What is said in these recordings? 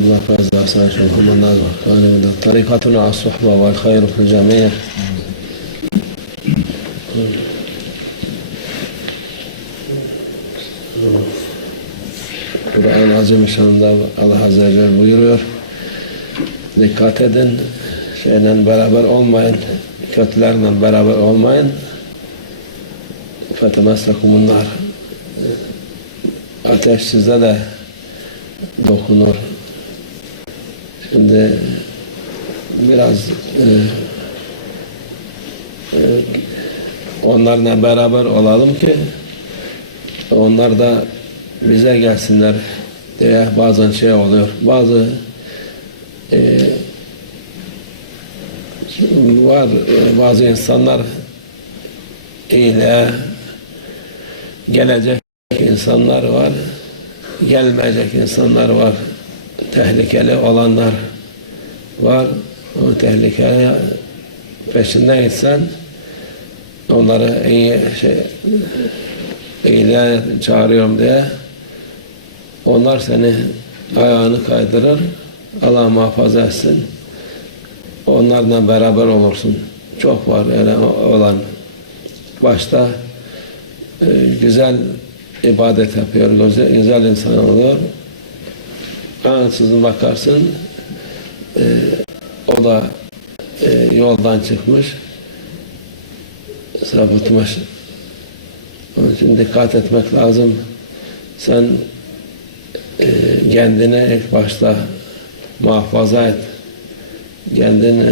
الله فاز أحسن شركم الناس وقال طريقتنا الصحبة والخير في الجميع Kur'an-ı Azimüşşan'da Allah Azze ve Celle buyuruyor. Dikkat edin, şeyle beraber olmayın, kötülerle beraber olmayın. فَتَمَسَّكُمُ nar. Ateş size de dokunur. Şimdi biraz e, e, onlarla beraber olalım ki onlar da bize gelsinler diye bazen şey oluyor. Bazı e, var e, bazı insanlar iyiliğe gelecek insanlar var, gelmeyecek insanlar var, tehlikeli olanlar var. O tehlikeli peşinden gitsen onları iyi şey iyiliğe çağırıyorum diye onlar seni ayağını kaydırır Allah muhafaza etsin. Onlarla beraber olursun. Çok var öyle olan. Başta e, güzel ibadet yapıyor güzel, insan oluyor ansızın bakarsın e, o da e, yoldan çıkmış sapıtmış onun için dikkat etmek lazım. Sen e, kendini ilk başta muhafaza et. Kendini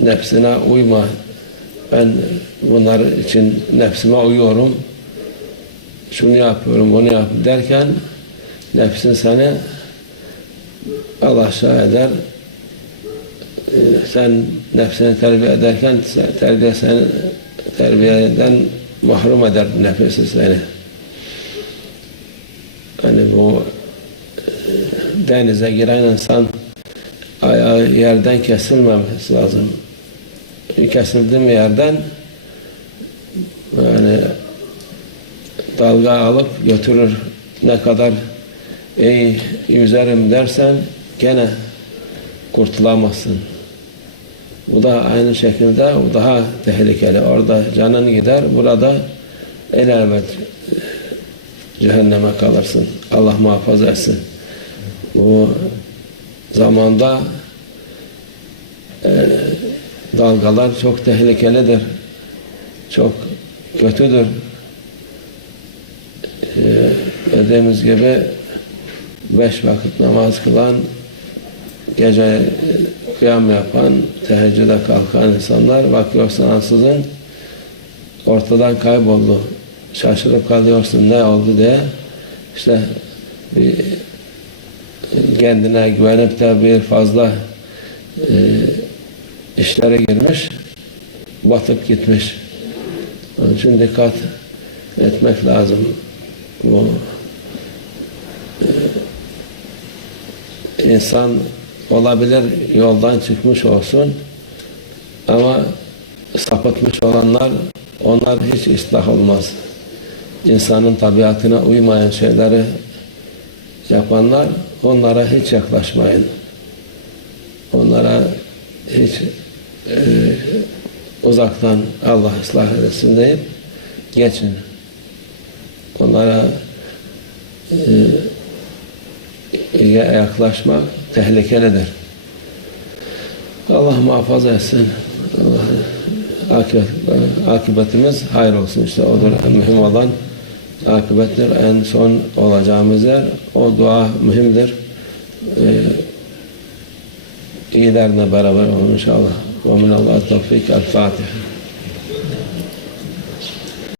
nefsine uyma. Ben bunlar için nefsime uyuyorum. Şunu yapıyorum, bunu yap derken nefsin seni Allah aşağı eder. E, sen nefsini terbiye ederken terbiye seni terbiyeden mahrum eder nefesi seni. Hani bu e, denize giren insan ayağı yerden kesilmemesi lazım. Kesildi mi yerden yani dalga alıp götürür. Ne kadar iyi yüzerim dersen gene kurtulamazsın. Bu da aynı şekilde daha tehlikeli. Orada canın gider, burada elbet cehenneme kalırsın. Allah muhafaza etsin. Bu zamanda e, dalgalar çok tehlikelidir. Çok kötüdür. E, dediğimiz gibi beş vakit namaz kılan gece kıyam yapan, teheccüde kalkan insanlar bakıyorsun ansızın ortadan kayboldu. Şaşırıp kalıyorsun ne oldu diye. İşte bir kendine güvenip de bir fazla e, işlere girmiş, batıp gitmiş. Onun için dikkat etmek lazım. Bu insan olabilir yoldan çıkmış olsun ama sapıtmış olanlar onlar hiç ıslah olmaz. İnsanın tabiatına uymayan şeyleri yapanlar onlara hiç yaklaşmayın. Onlara hiç e, uzaktan Allah ıslah etsin deyip geçin. Onlara e, yaklaşmak tehlikelidir. Allah muhafaza etsin. Allah akıbet, akıbetimiz hayır olsun işte odur en mühim olan akıbettir. En son olacağımız yer o dua mühimdir. Ee, iyilerle beraber olun inşallah. Ve minallah tevfik. El Fatiha.